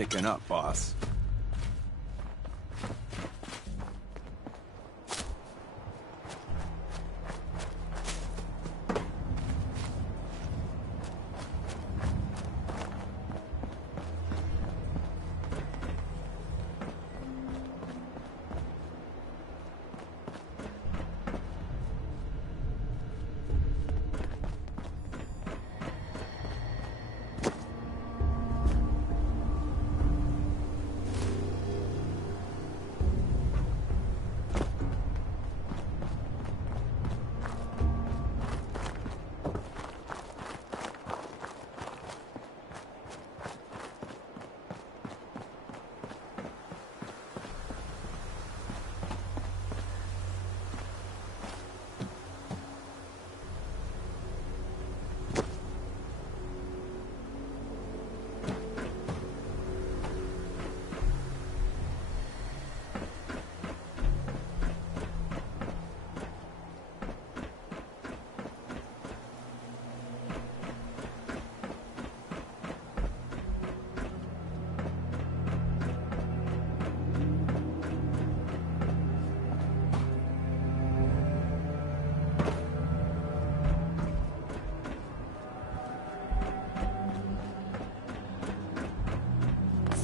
picking up, boss.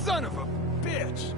Son of a bitch!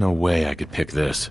No way I could pick this.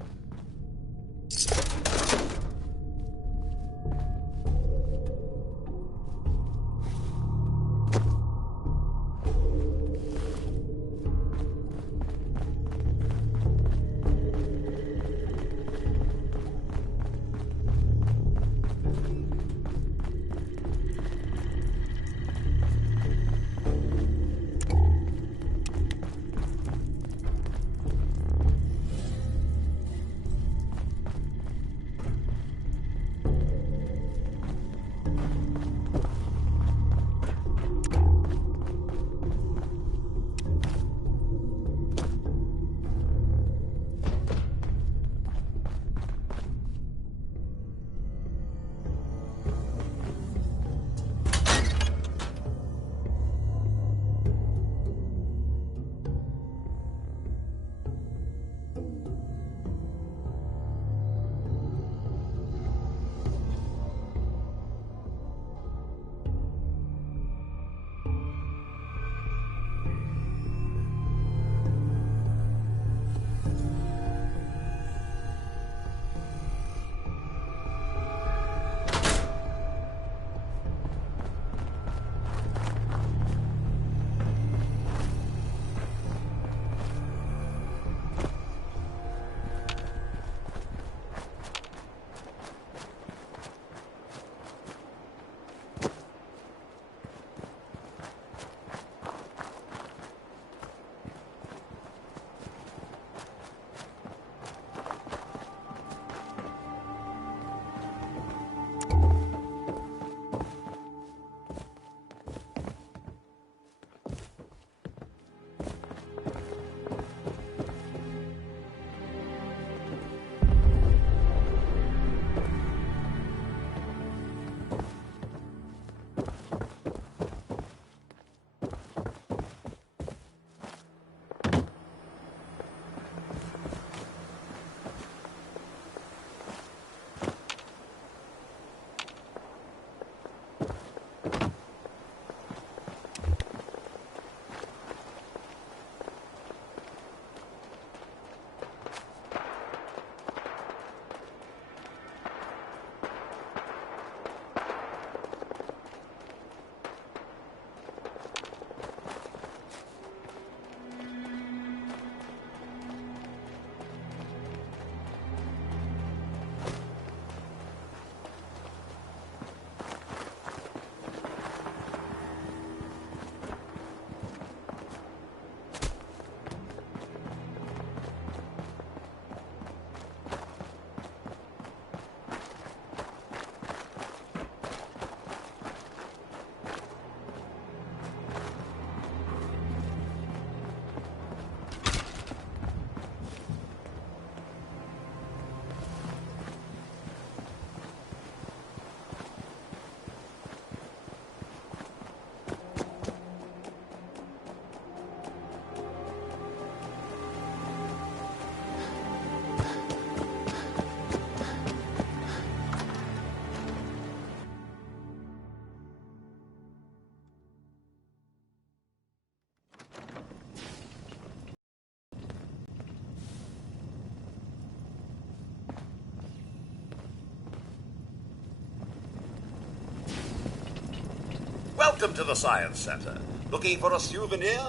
Welcome to the Science Center. Looking for a souvenir?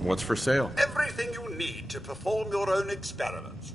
What's for sale? Everything you need to perform your own experiments.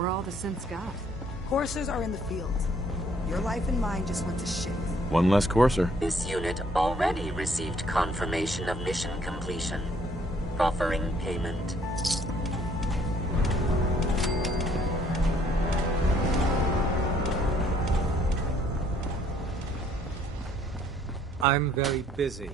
where all the synths got. Coursers are in the field. Your life and mine just went to shit. One less courser. This unit already received confirmation of mission completion. Offering payment. I'm very busy.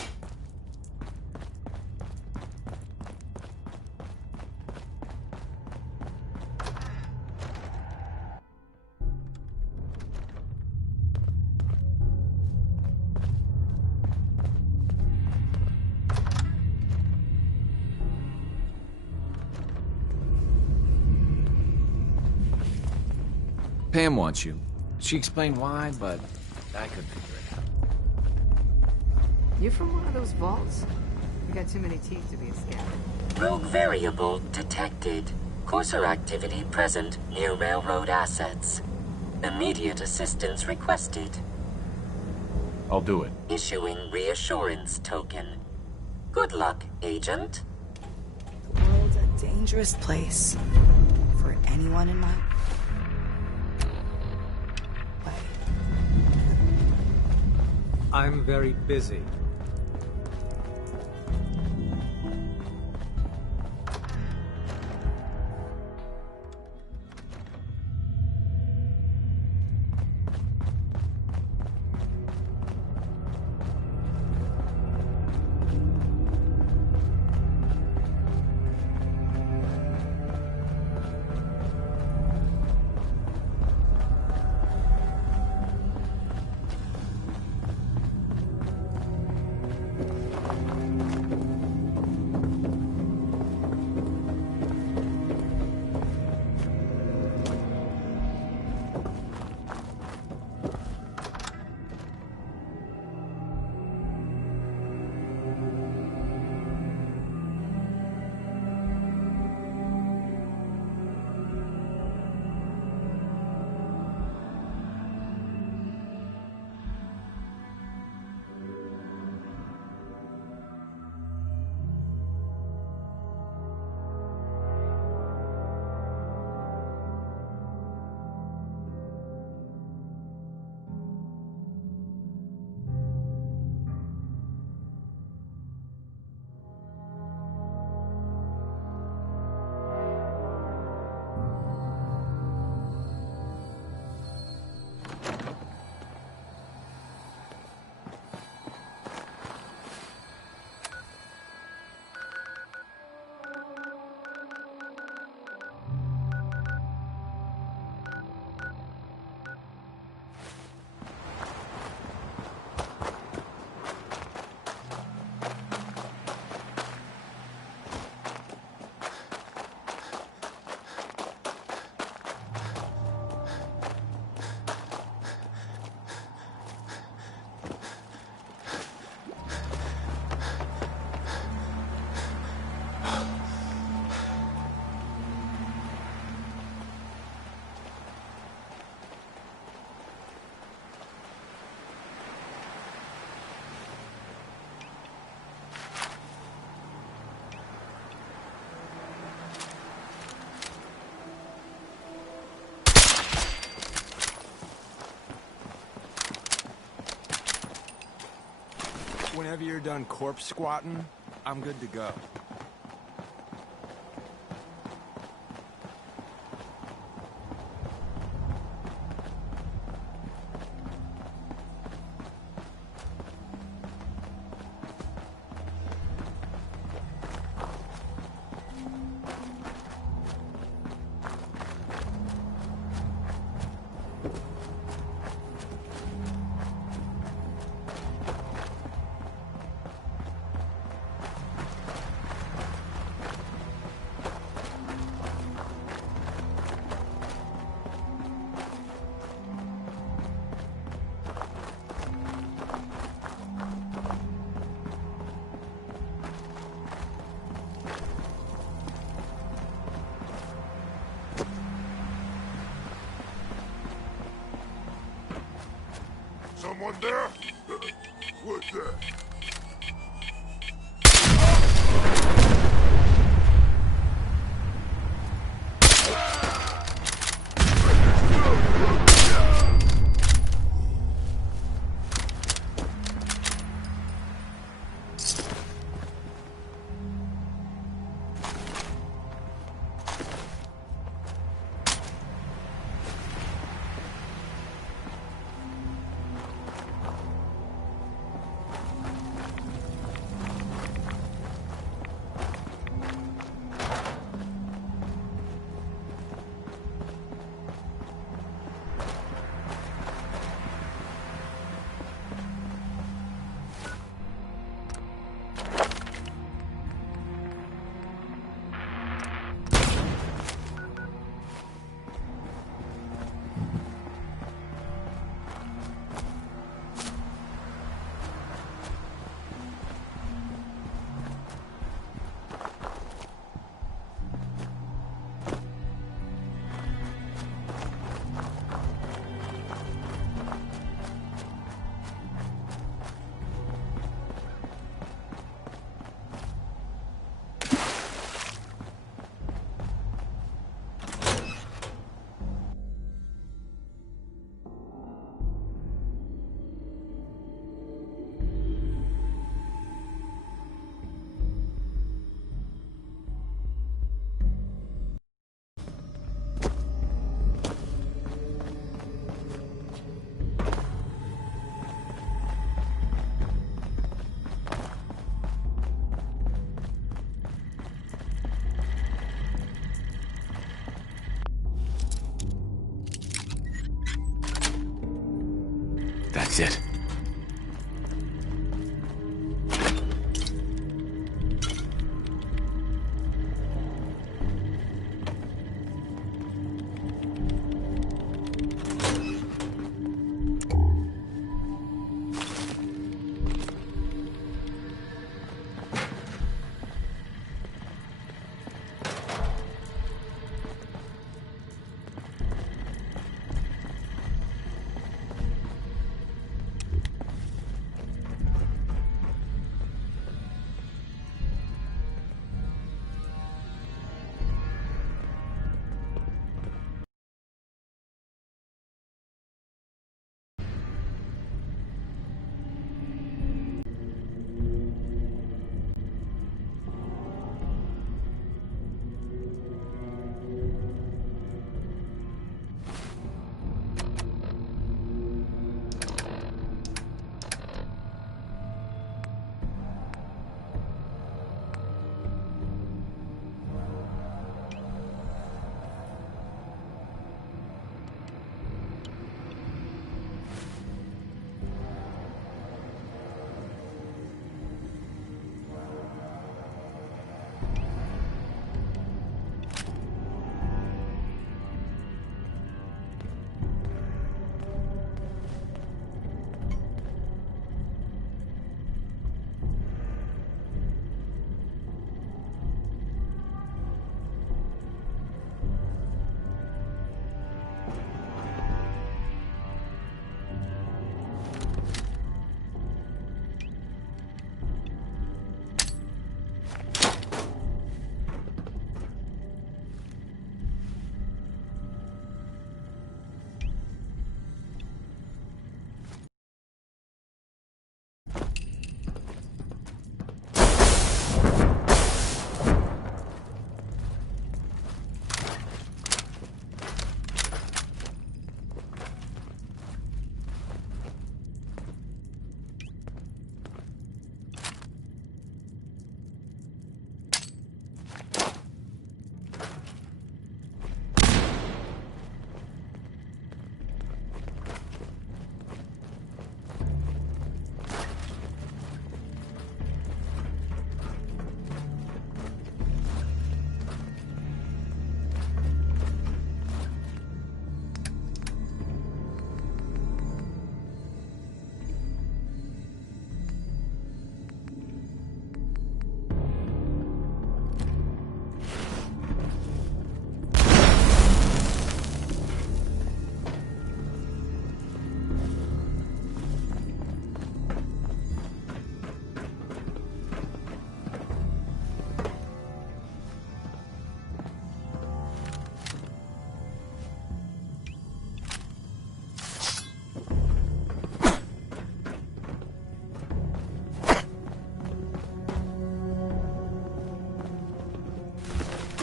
Pam wants you. She explained why, but I couldn't figure it out. You from one of those vaults? You got too many teeth to be a scammer. Rogue variable detected. Courser activity present near railroad assets. Immediate assistance requested. I'll do it. Issuing reassurance token. Good luck, Agent. The world's a dangerous place. For anyone in my... way. I'm very busy. Whenever you're done corpse squatting, I'm good to go. Someone there? What's that? exit.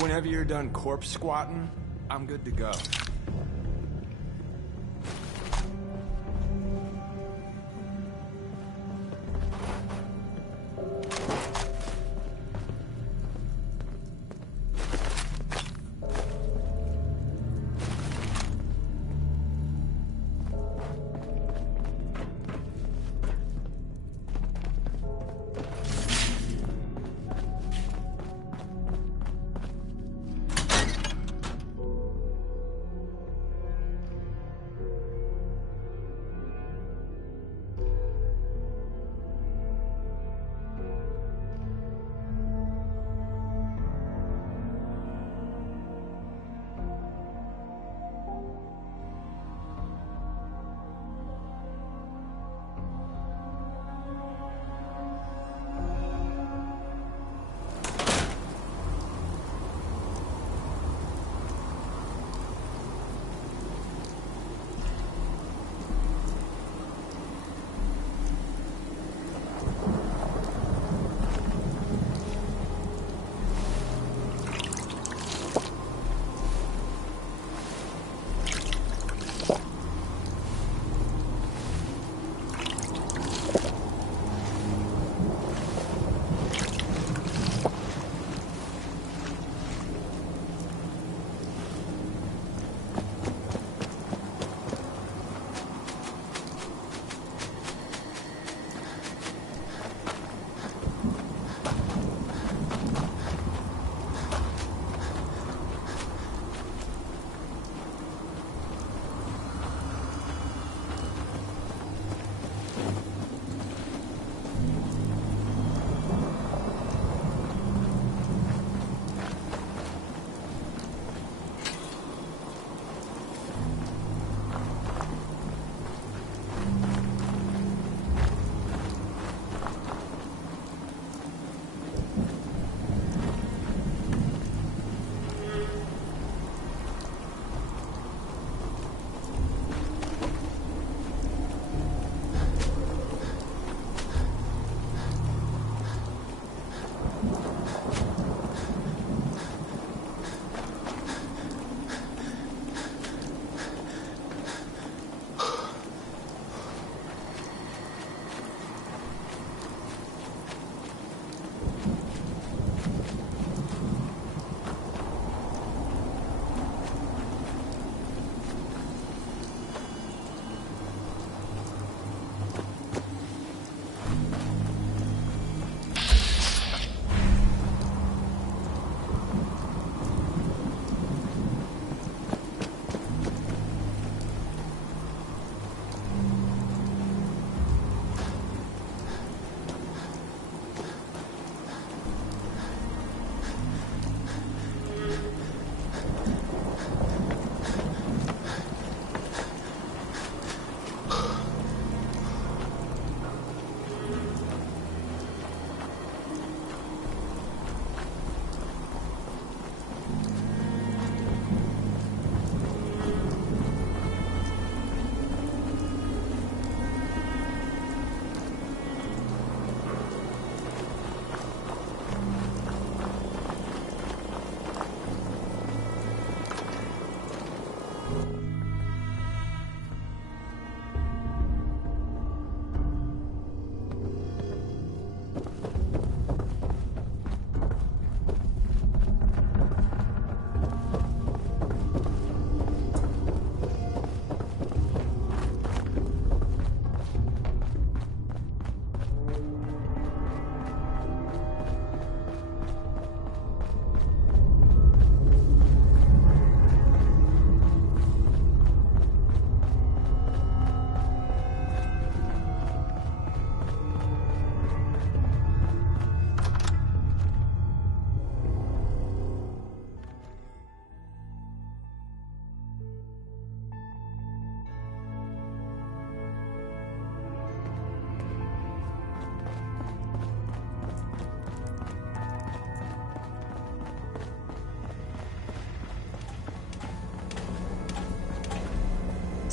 Whenever you're done corpse squatting, I'm good to go.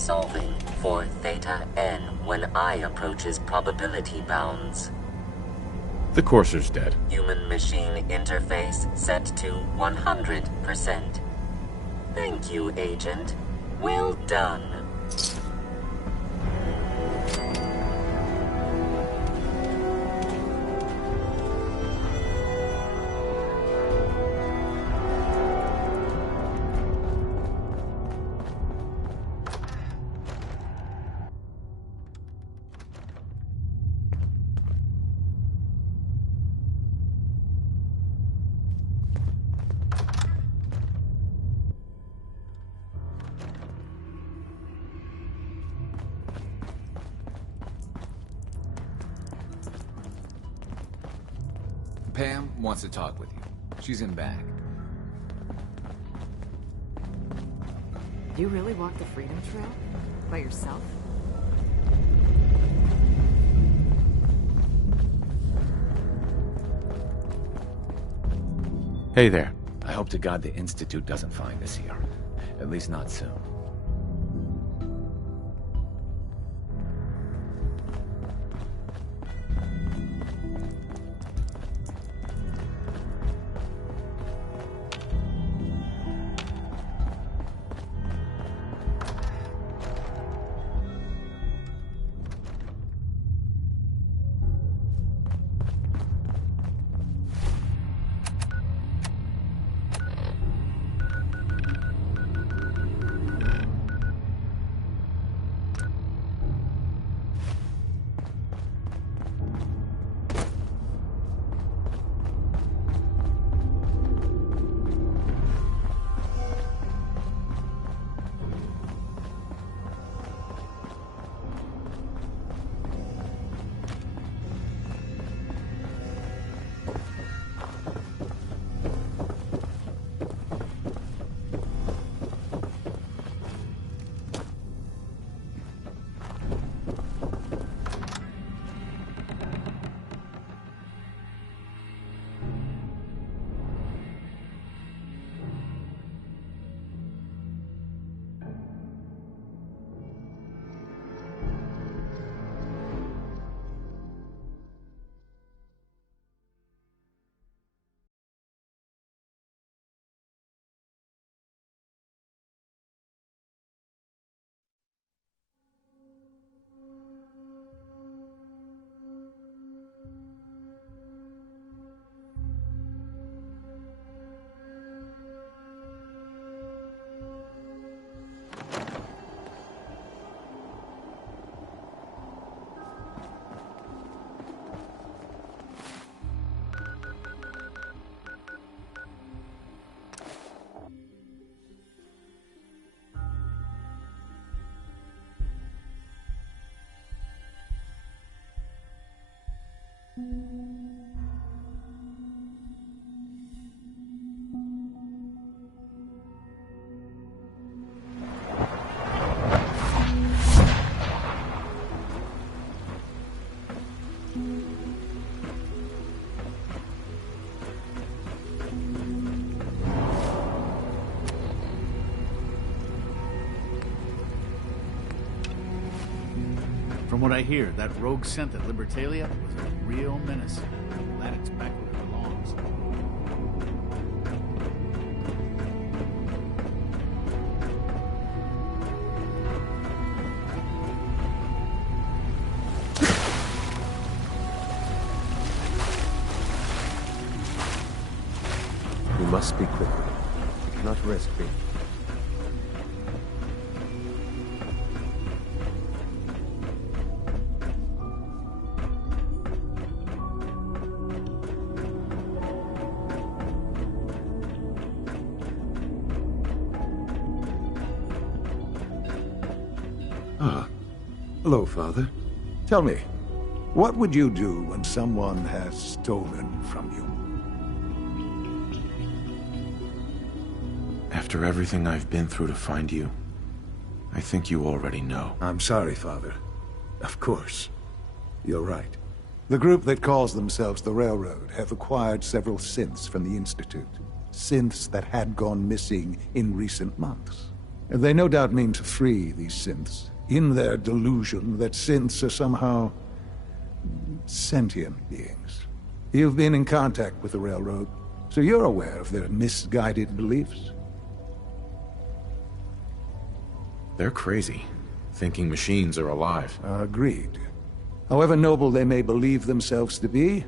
solving for theta n when I approaches probability bounds. The courser's dead. Human-machine interface set to 100%. Thank you, Agent. Well done. Pam wants to talk with you. She's in back. You really walked the Freedom Trail? By yourself? Hey there. I hope to God the Institute doesn't find us here. At least not soon. From what I hear, that rogue scent at Libertalia was a real menace. I'm glad it's back where it belongs. We must speak quickly. We cannot risk being... Hello, Father. Tell me, what would you do when someone has stolen from you? After everything I've been through to find you, I think you already know. I'm sorry, Father. Of course. You're right. The group that calls themselves the Railroad have acquired several synths from the Institute. Synths that had gone missing in recent months. They no doubt mean to free these synths, in their delusion that synths are somehow sentient beings. You've been in contact with the Railroad, so you're aware of their misguided beliefs. They're crazy, thinking machines are alive. Agreed. However noble they may believe themselves to be,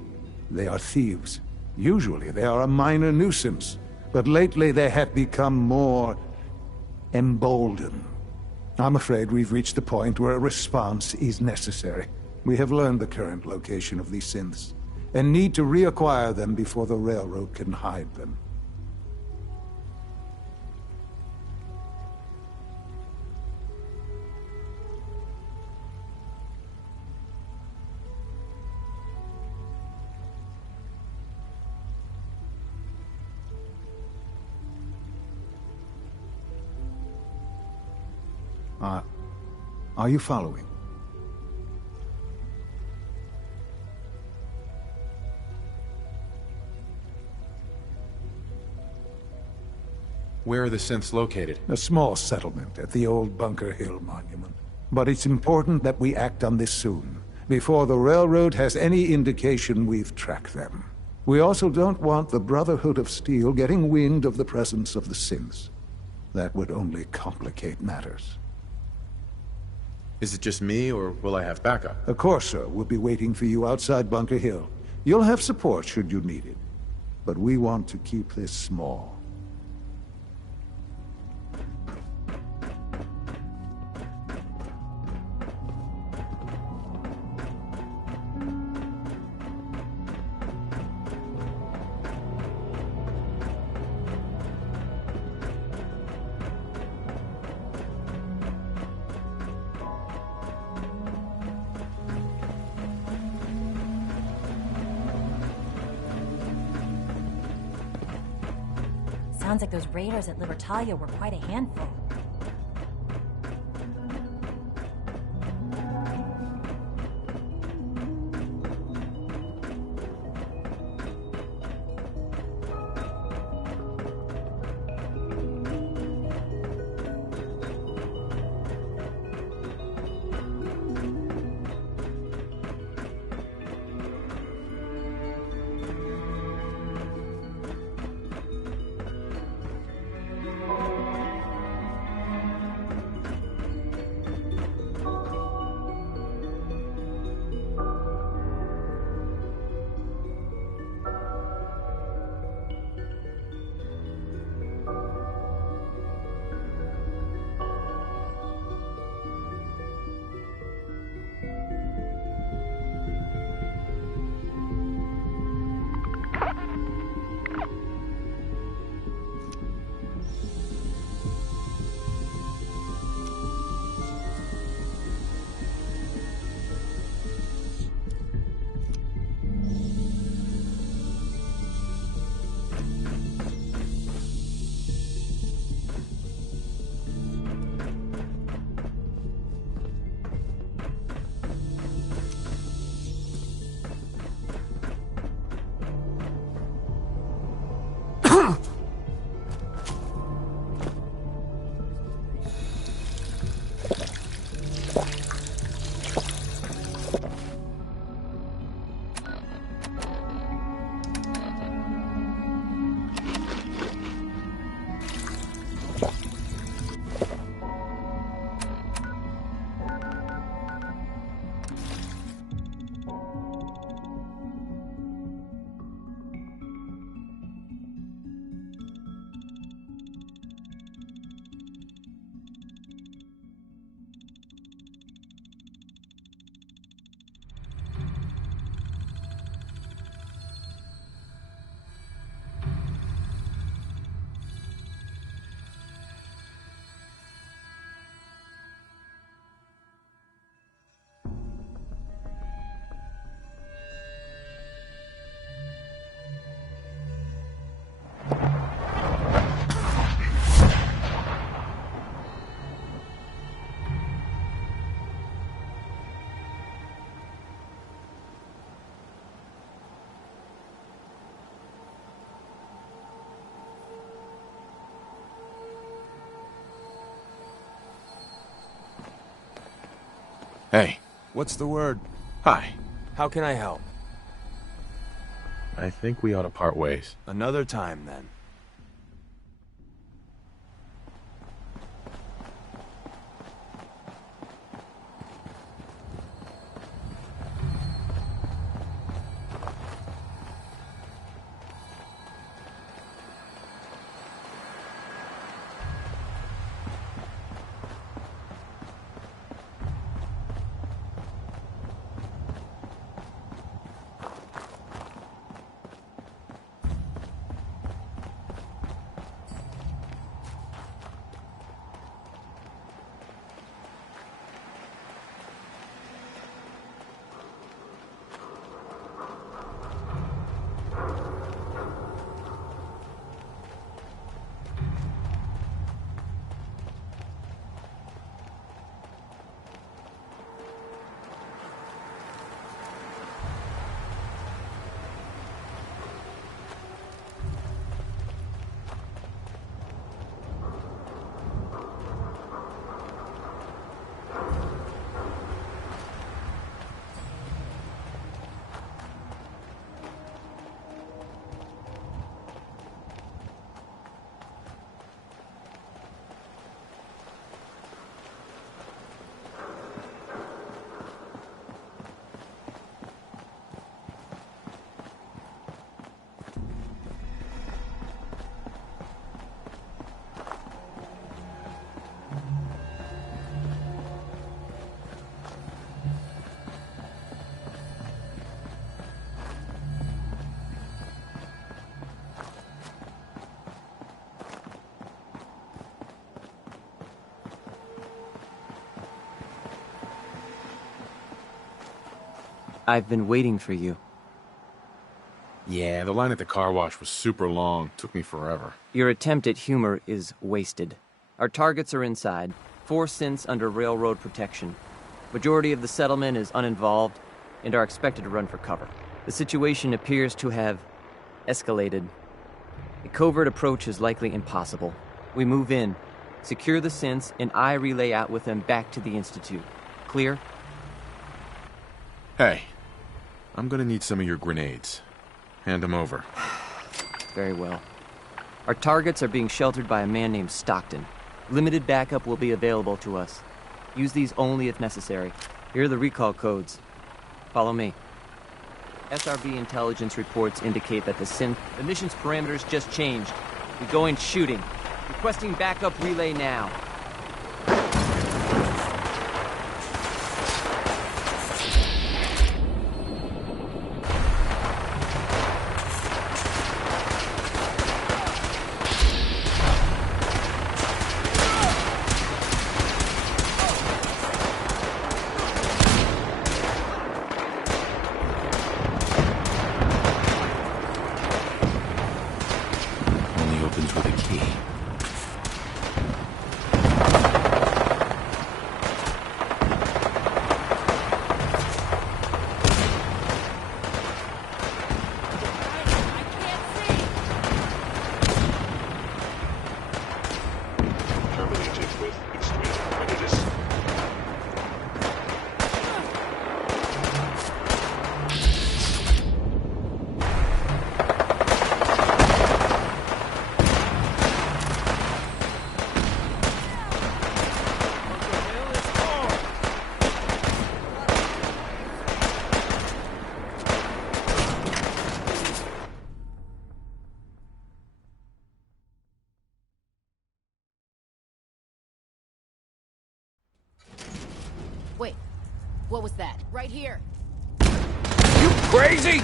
they are thieves. Usually they are a minor nuisance, but lately they have become more emboldened. I'm afraid we've reached the point where a response is necessary. We have learned the current location of these synths, and need to reacquire them before the Railroad can hide them. Are you following? Where are the synths located? A small settlement at the old Bunker Hill monument. But it's important that we act on this soon, before the Railroad has any indication we've tracked them. We also don't want the Brotherhood of Steel getting wind of the presence of the synths. That would only complicate matters. Is it just me, or will I have backup? A Corsa will be waiting for you outside Bunker Hill. You'll have support should you need it. But we want to keep this small. Sounds like those raiders at Libertalia were quite a handful. Hey. What's the word? Hi. How can I help? I think we ought to part ways. Another time, then. I've been waiting for you. Yeah, the line at the car wash was super long. Took me forever. Your attempt at humor is wasted. Our targets are inside. 4 synths under railroad protection. Majority of the settlement is uninvolved and are expected to run for cover. The situation appears to have escalated. A covert approach is likely impossible. We move in, secure the synths, and I relay out with them back to the Institute. Clear? Hey, I'm gonna need some of your grenades. Hand them over. Very well. Our targets are being sheltered by a man named Stockton. Limited backup will be available to us. Use these only if necessary. Here are the recall codes. Follow me. SRB intelligence reports indicate that the mission's parameters just changed. We go in shooting. Requesting backup relay now. Wait, what was that? Right here. You crazy?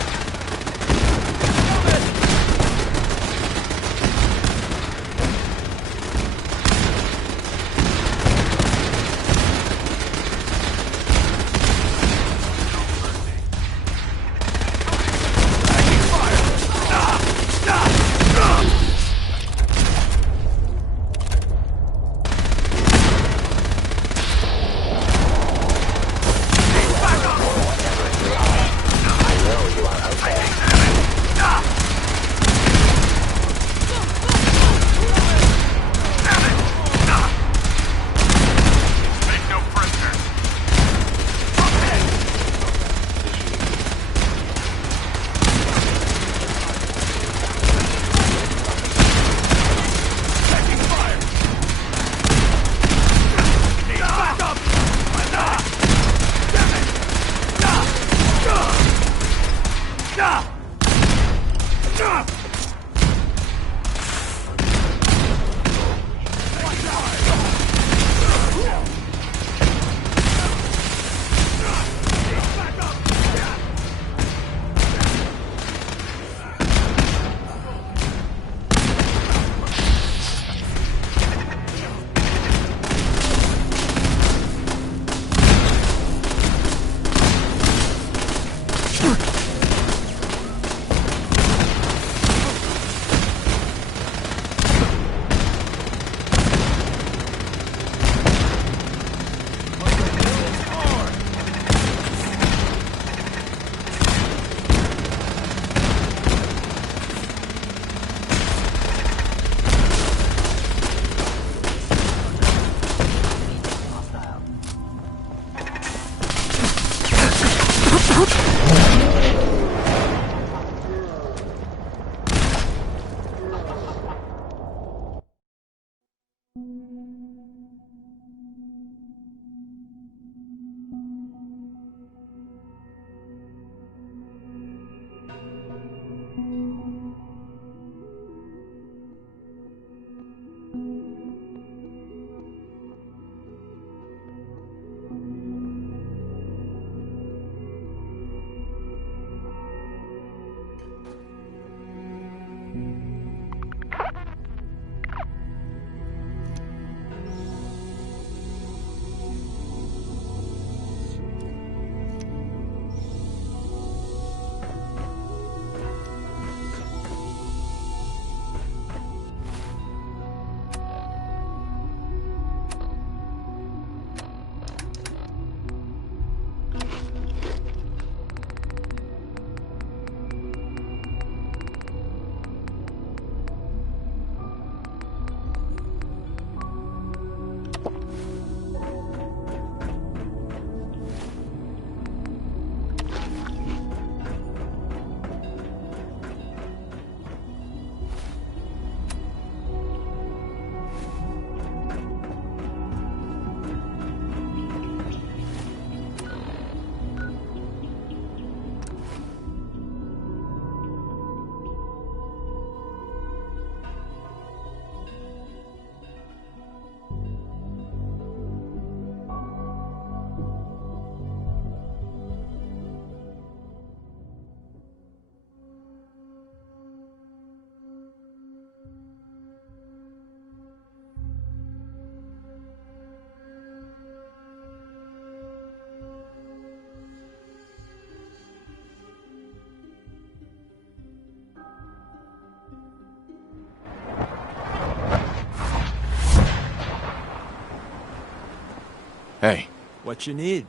Hey. What you need?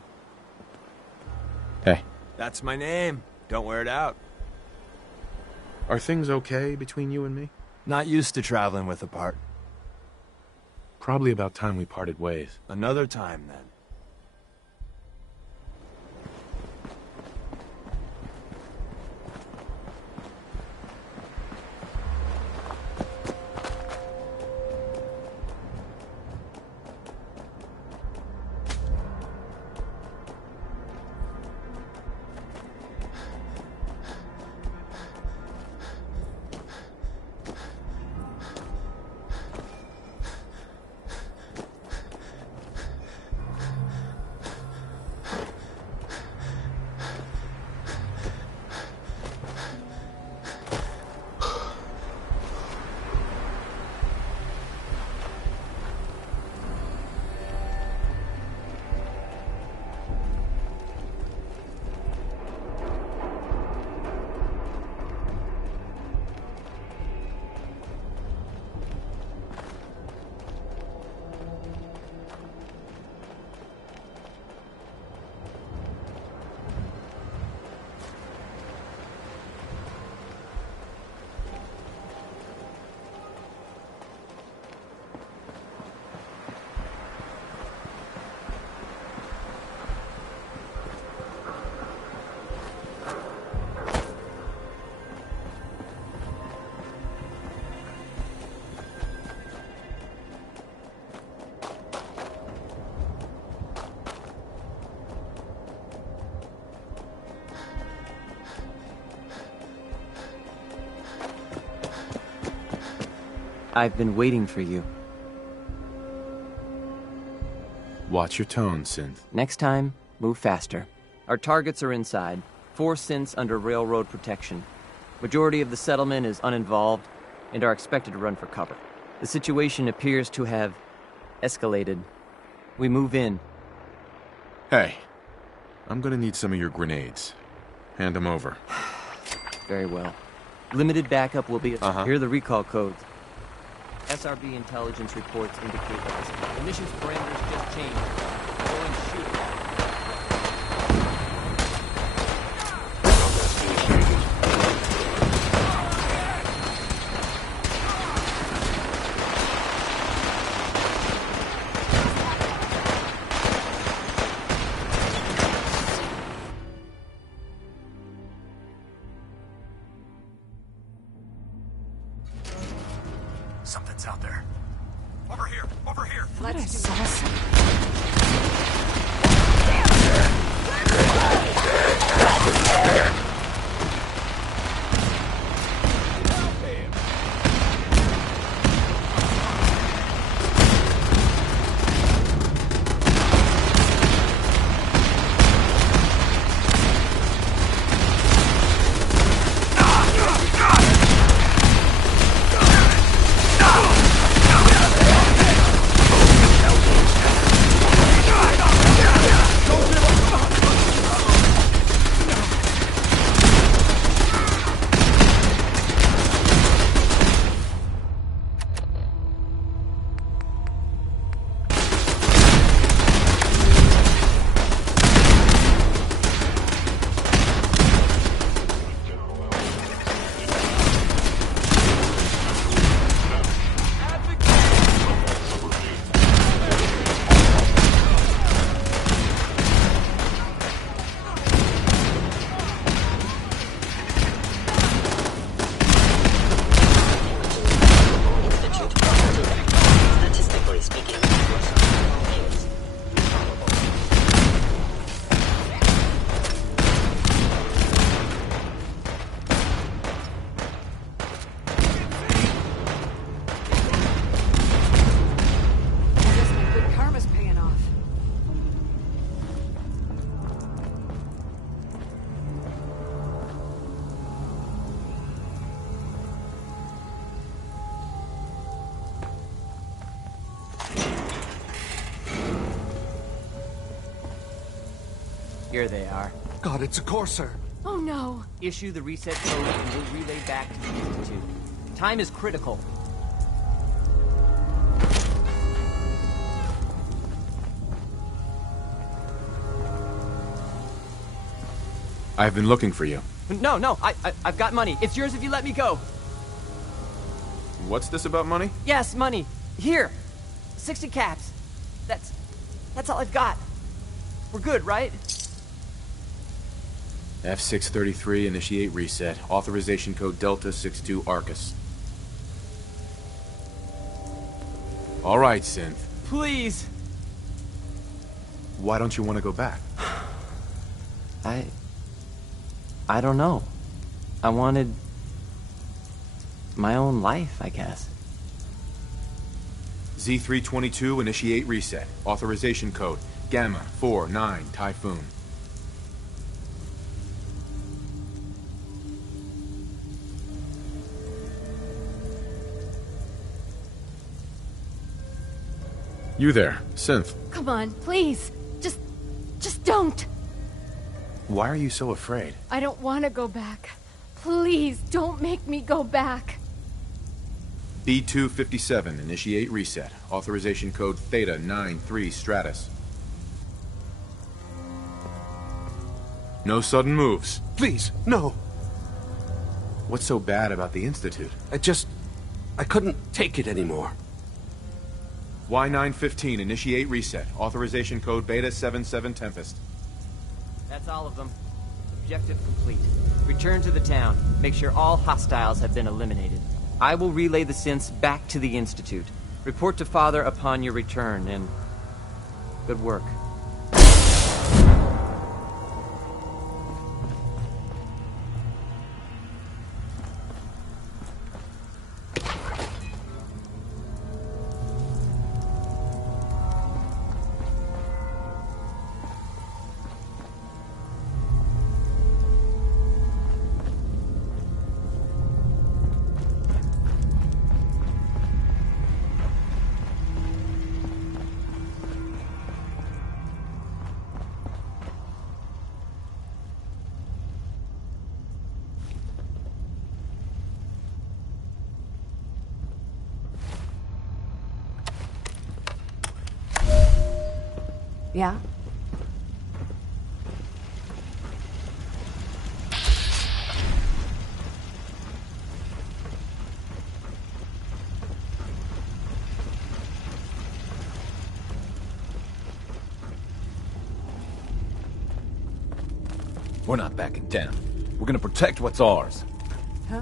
Hey. That's my name. Don't wear it out. Are things okay between you and me? Not used to traveling with a part. Probably about time we parted ways. Another time, then. I've been waiting for you. Watch your tone, Synth. Next time, move faster. Our targets are inside. 4 synths under railroad protection. Majority of the settlement is uninvolved and are expected to run for cover. The situation appears to have escalated. We move in. Hey, I'm gonna need some of your grenades. Hand them over. Very well. Limited backup will be... Here are the recall codes. SRB intelligence reports indicate that the mission's parameters just changed. Go and shoot it. Something's out there. Over here! Over here! I saw something. Statistically speaking, I guess my good karma's paying off. Here they are. God, it's a Corsair! Oh no! Issue the reset code and we'll relay back to the Institute. Time is critical. I've been looking for you. No, I've got money. It's yours if you let me go. What's this about money? Yes, money. Here. 60 caps. That's all I've got. We're good, right? F633, initiate reset. Authorization code Delta 62 Arcus. All right, Synth. Please. Why don't you want to go back? I don't know. I wanted my own life, I guess. Z322, initiate reset. Authorization code Gamma 49 Typhoon. You there, Synth. Come on, please. Just don't. Why are you so afraid? I don't want to go back. Please, don't make me go back. B257, initiate reset. Authorization code Theta 93 Stratus. No sudden moves. Please, no! What's so bad about the Institute? I couldn't take it anymore. Y915, initiate reset. Authorization code Beta 77 Tempest. That's all of them. Objective complete. Return to the town. Make sure all hostiles have been eliminated. I will relay the synths back to the Institute. Report to Father upon your return, and good work. Yeah? We're not backing down. We're gonna protect what's ours. Huh?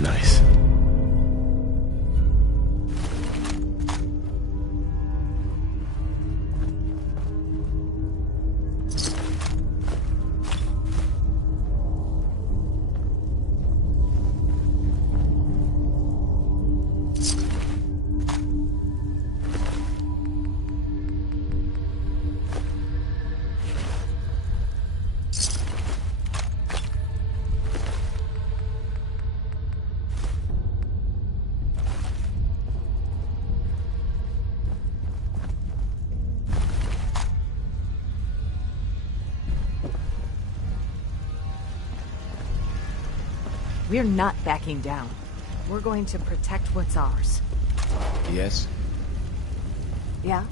Nice. We're not backing down. We're going to protect what's ours. Yes? Yeah?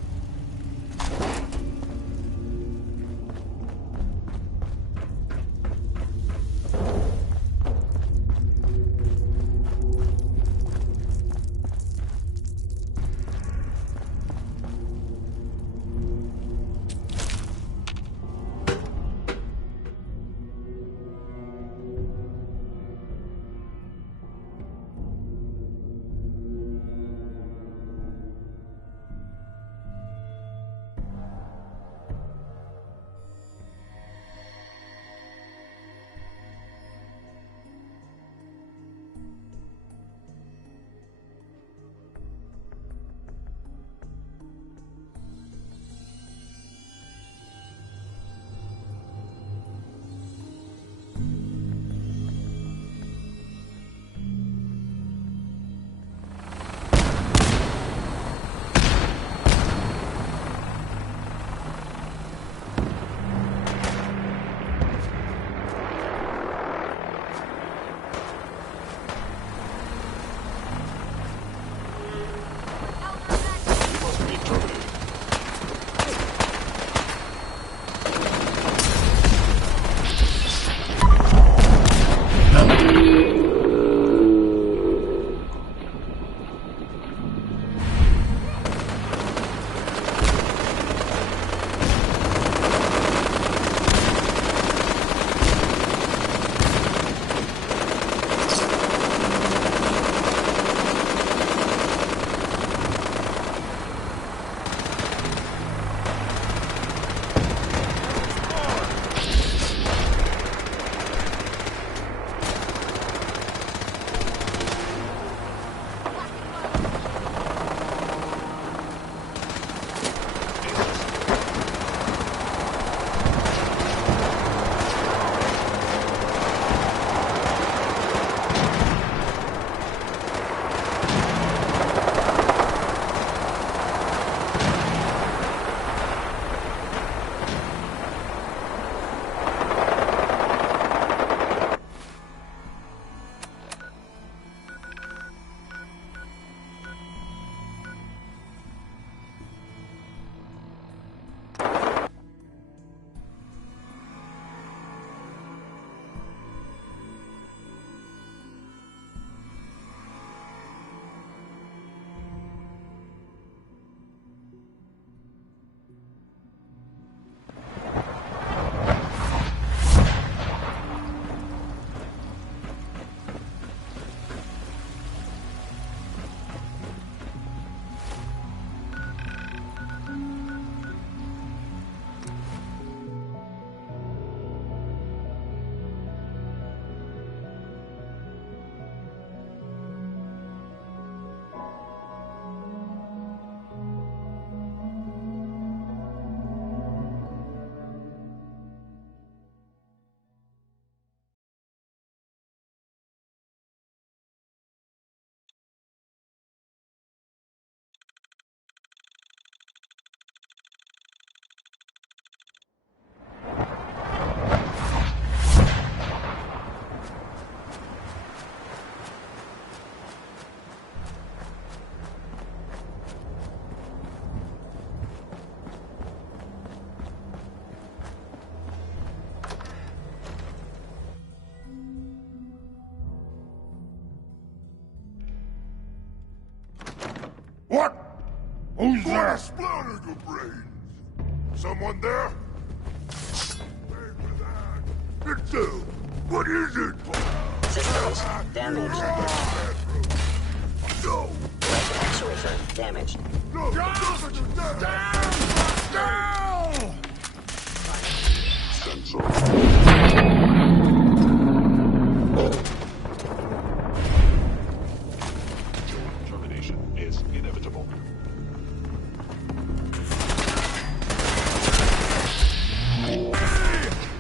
What? Who's there? Exploded your brains. Someone there? Pay for that. It's you. What is it? Systems damaged. Right actuator damaged. Termination is inevitable.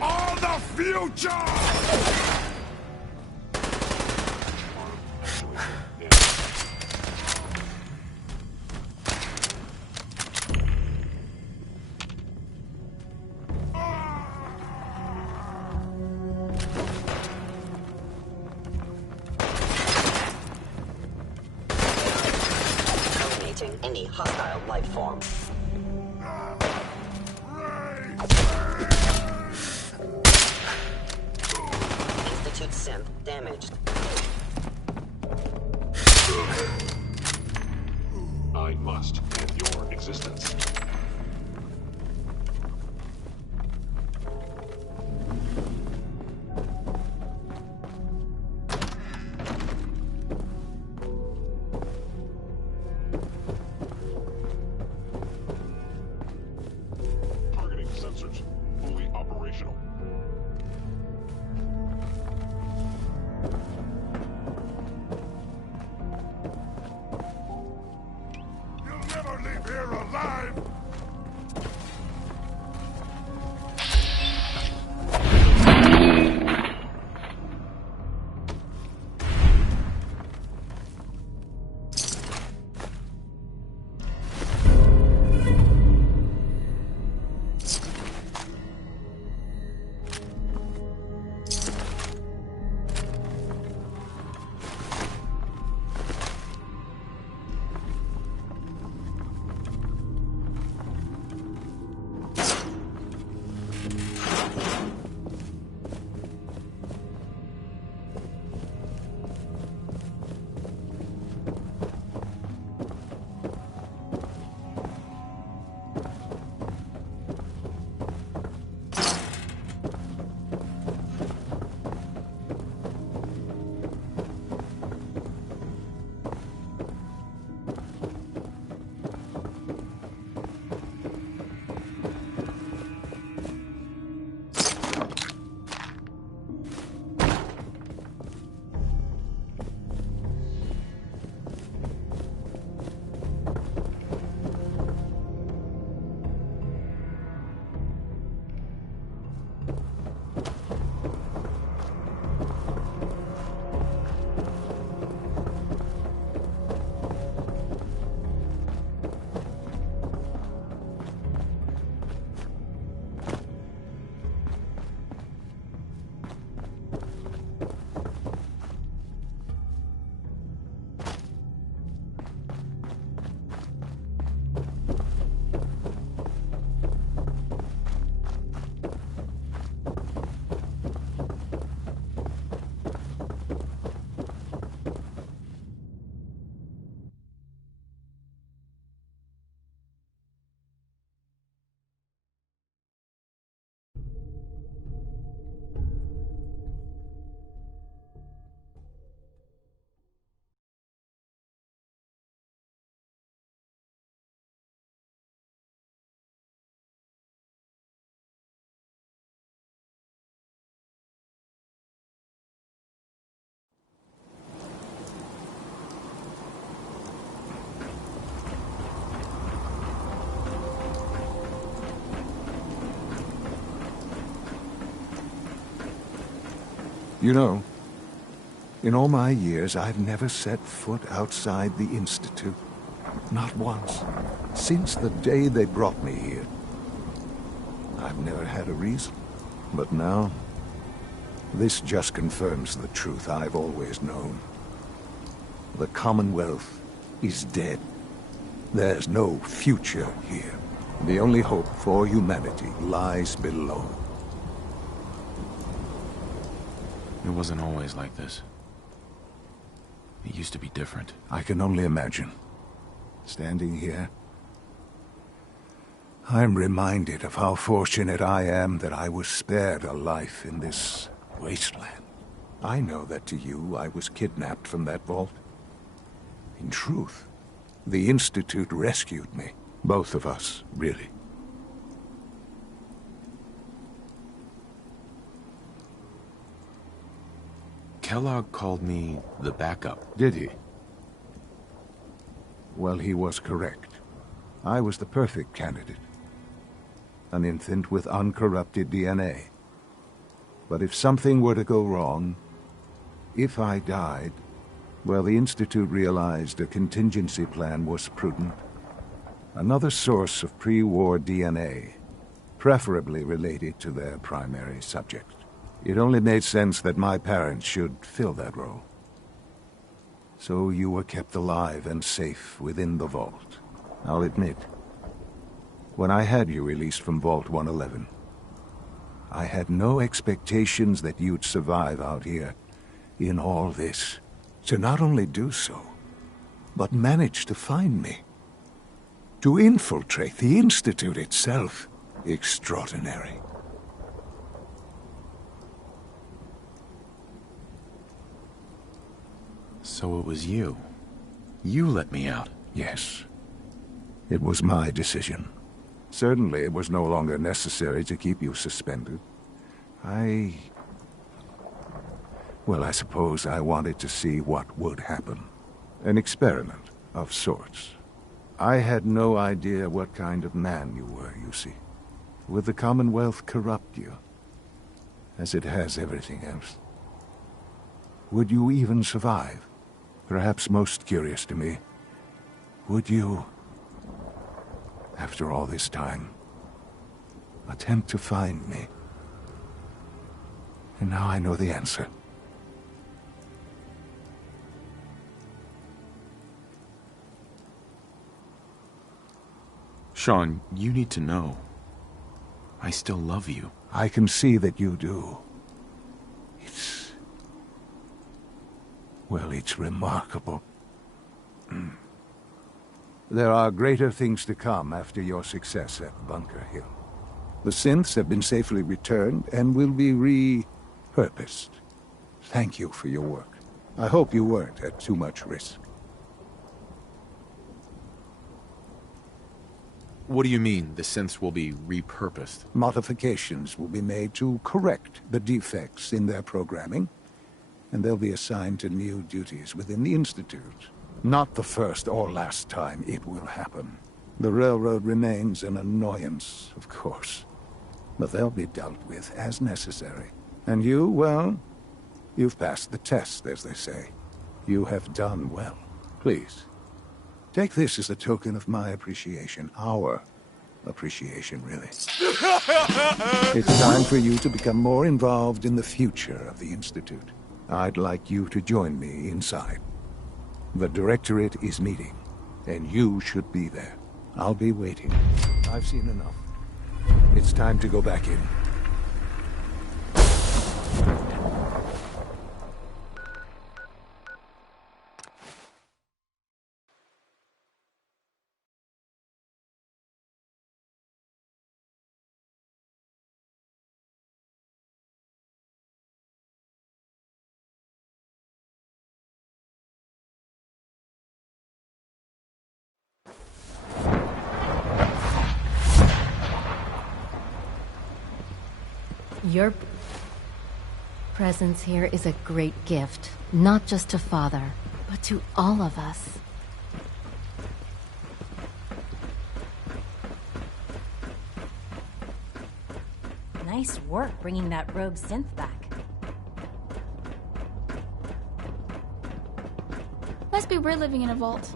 All the future! Eliminating any hostile life form. Institute synth damaged. I must end your existence. Targeting sensors fully operational. You'll never leave here alive! You know, in all my years, I've never set foot outside the Institute. Not once. Since the day they brought me here. I've never had a reason. But now, this just confirms the truth I've always known. The Commonwealth is dead. There's no future here. The only hope for humanity lies below. It wasn't always like this. It used to be different. I can only imagine. Standing here, I'm reminded of how fortunate I am that I was spared a life in this wasteland. I know that to you, I was kidnapped from that vault. In truth, the Institute rescued me. Both of us, really. Kellogg called me the backup. Did he? Well, he was correct. I was the perfect candidate. An infant with uncorrupted DNA. But if something were to go wrong, if I died, well, the Institute realized a contingency plan was prudent. Another source of pre-war DNA, preferably related to their primary subject. It only made sense that my parents should fill that role. So you were kept alive and safe within the vault. I'll admit, when I had you released from Vault 111, I had no expectations that you'd survive out here in all this. To not only do so, but manage to find me. To infiltrate the Institute itself. Extraordinary. So it was you. You let me out. Yes. It was my decision. Certainly it was no longer necessary to keep you suspended. Well, I suppose I wanted to see what would happen. An experiment of sorts. I had no idea what kind of man you were, you see. Would the Commonwealth corrupt you? As it has everything else? Would you even survive? Perhaps most curious to me, would you, after all this time, attempt to find me? And now I know the answer. Sean, you need to know. I still love you. I can see that you do. Well, it's remarkable. There are greater things to come after your success at Bunker Hill. The synths have been safely returned and will be repurposed. Thank you for your work. I hope you weren't at too much risk. What do you mean, the synths will be repurposed? Modifications will be made to correct the defects in their programming, and they'll be assigned to new duties within the Institute. Not the first or last time it will happen. The Railroad remains an annoyance, of course, but they'll be dealt with as necessary. And you, well, you've passed the test, as they say. You have done well. Please, take this as a token of my appreciation. Our appreciation, really. It's time for you to become more involved in the future of the Institute. I'd like you to join me inside. The Directorate is meeting, and you should be there. I'll be waiting. I've seen enough. It's time to go back in. Your presence here is a great gift, not just to Father, but to all of us. Nice work bringing that rogue synth back. Must be we're living in a vault.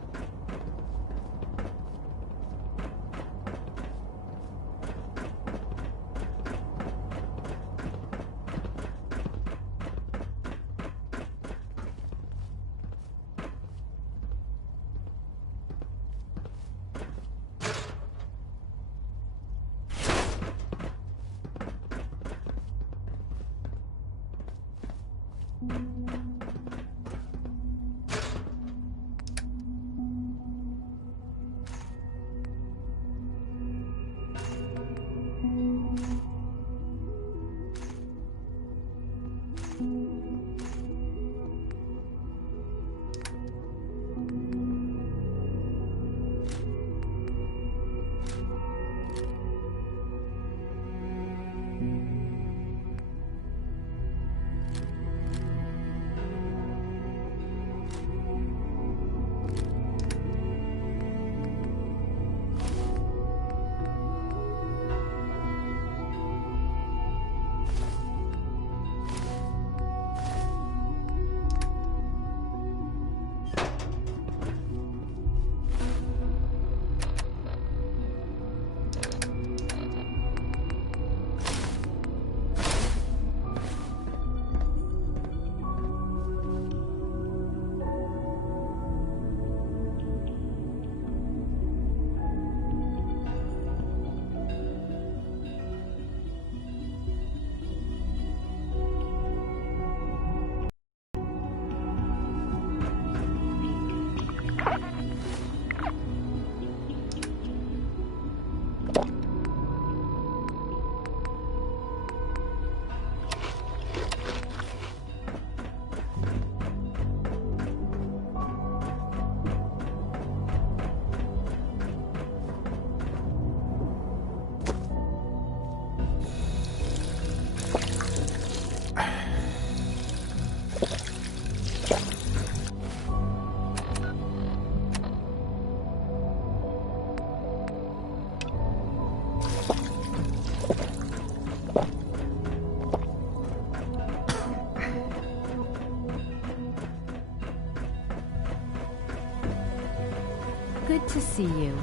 Good to see you.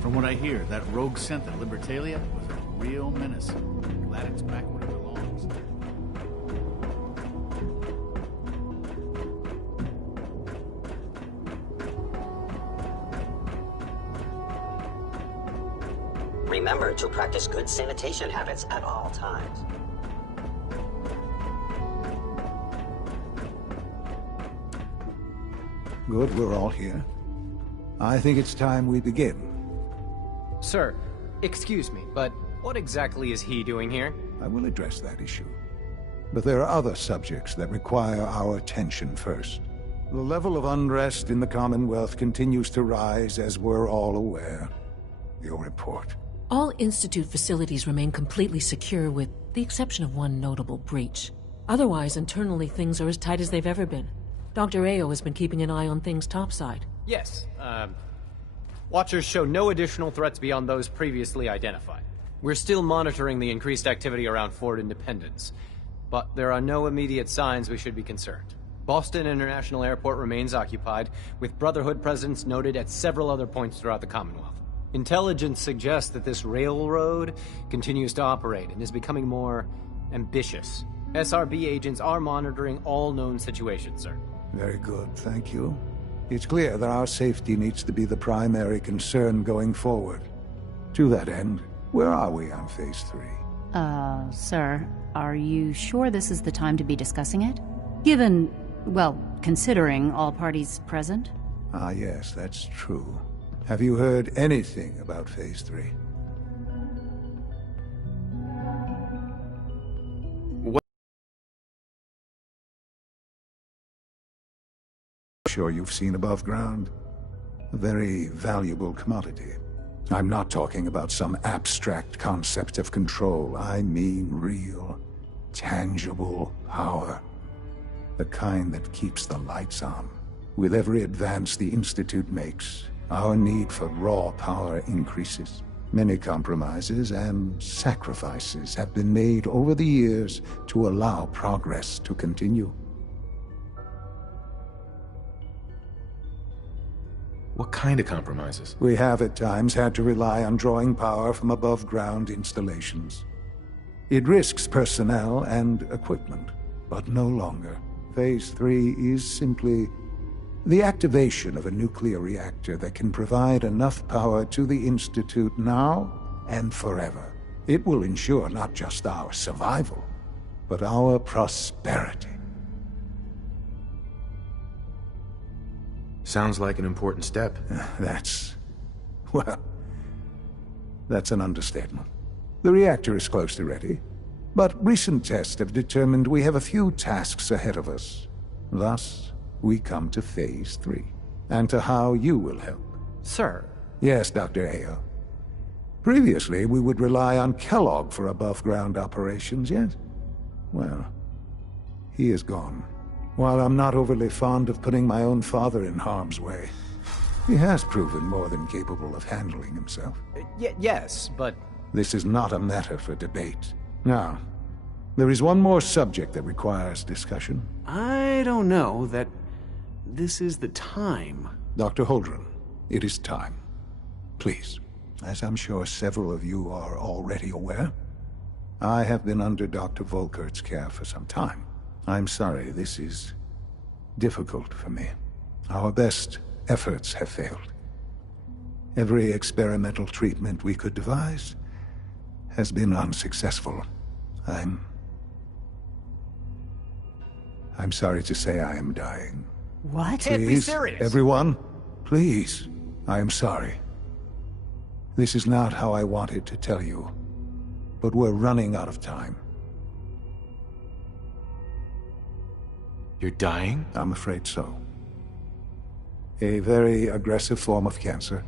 From what I hear, that rogue scent at Libertalia was a real menace. Glad it's back where it belongs. Remember to practice good sanitation habits at all times. Good, we're all here. I think it's time we begin. Sir, excuse me, but what exactly is he doing here? I will address that issue. But there are other subjects that require our attention first. The level of unrest in the Commonwealth continues to rise, as we're all aware. Your report. All Institute facilities remain completely secure with the exception of one notable breach. Otherwise, internally things are as tight as they've ever been. Dr. Ayo has been keeping an eye on things topside. Yes, Watchers show no additional threats beyond those previously identified. We're still monitoring the increased activity around Fort Independence, but there are no immediate signs we should be concerned. Boston International Airport remains occupied, with Brotherhood presence noted at several other points throughout the Commonwealth. Intelligence suggests that this railroad continues to operate and is becoming more ambitious. SRB agents are monitoring all known situations, sir. Very good, thank you. It's clear that our safety needs to be the primary concern going forward. To that end, where are we on Phase 3? Sir, are you sure this is the time to be discussing it? Given, well, considering all parties present? Ah, yes, that's true. Have you heard anything about Phase 3? Sure you've seen above ground. A very valuable commodity. I'm not talking about some abstract concept of control. I mean real, tangible power. The kind that keeps the lights on. With every advance the Institute makes, our need for raw power increases. Many compromises and sacrifices have been made over the years to allow progress to continue. What kind of compromises? We have at times had to rely on drawing power from above-ground installations. It risks personnel and equipment, but no longer. Phase 3 is simply the activation of a nuclear reactor that can provide enough power to the Institute now and forever. It will ensure not just our survival, but our prosperity. Sounds like an important step. That's an understatement. The reactor is close to ready, but recent tests have determined we have a few tasks ahead of us. Thus, we come to Phase 3, and to how you will help. Sir? Yes, Dr. Ayo. Previously, we would rely on Kellogg for above-ground operations, yes? Well, he is gone. While I'm not overly fond of putting my own father in harm's way, he has proven more than capable of handling himself. Yes, but... This is not a matter for debate. Now, there is one more subject that requires discussion. I don't know that this is the time. Dr. Holdren, it is time. Please, as I'm sure several of you are already aware, I have been under Dr. Volkert's care for some time. I'm sorry, this is difficult for me. Our best efforts have failed. Every experimental treatment we could devise has been unsuccessful. I'm sorry to say I am dying. What? Can't be serious. Everyone, please. I am sorry. This is not how I wanted to tell you, but we're running out of time. You're dying? I'm afraid so. A very aggressive form of cancer.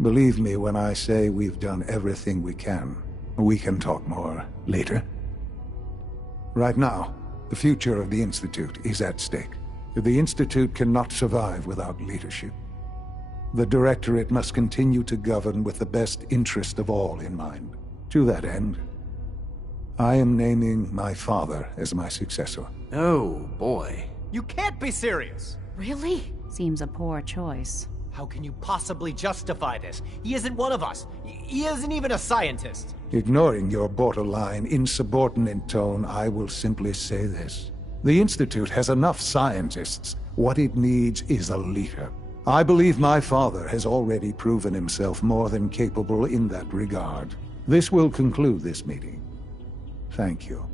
Believe me when I say we've done everything we can. We can talk more later. Right now, the future of the Institute is at stake. The Institute cannot survive without leadership. The Directorate must continue to govern with the best interest of all in mind. To that end, I am naming my father as my successor. Oh, boy. You can't be serious! Really? Seems a poor choice. How can you possibly justify this? He isn't one of us. He isn't even a scientist. Ignoring your borderline, insubordinate tone, I will simply say this. The Institute has enough scientists. What it needs is a leader. I believe my father has already proven himself more than capable in that regard. This will conclude this meeting. Thank you.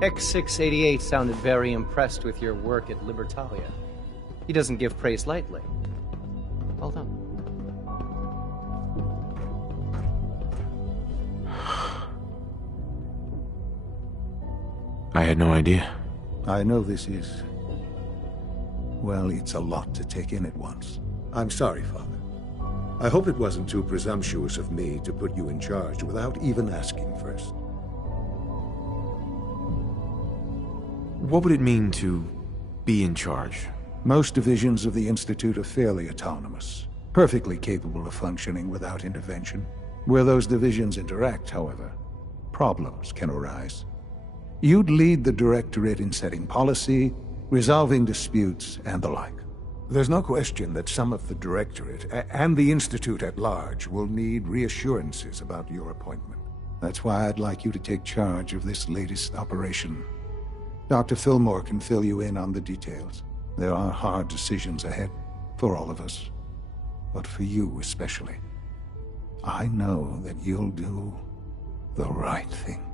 X688 sounded very impressed with your work at Libertalia. He doesn't give praise lightly. Well done. I had no idea. I know this is... well, it's a lot to take in at once. I'm sorry, Father. I hope it wasn't too presumptuous of me to put you in charge without even asking first. What would it mean to be in charge? Most divisions of the Institute are fairly autonomous, perfectly capable of functioning without intervention. Where those divisions interact, however, problems can arise. You'd lead the Directorate in setting policy, resolving disputes, and the like. There's no question that some of the Directorate and the Institute at large will need reassurances about your appointment. That's why I'd like you to take charge of this latest operation. Dr. Fillmore can fill you in on the details. There are hard decisions ahead, for all of us. But for you especially. I know that you'll do the right thing.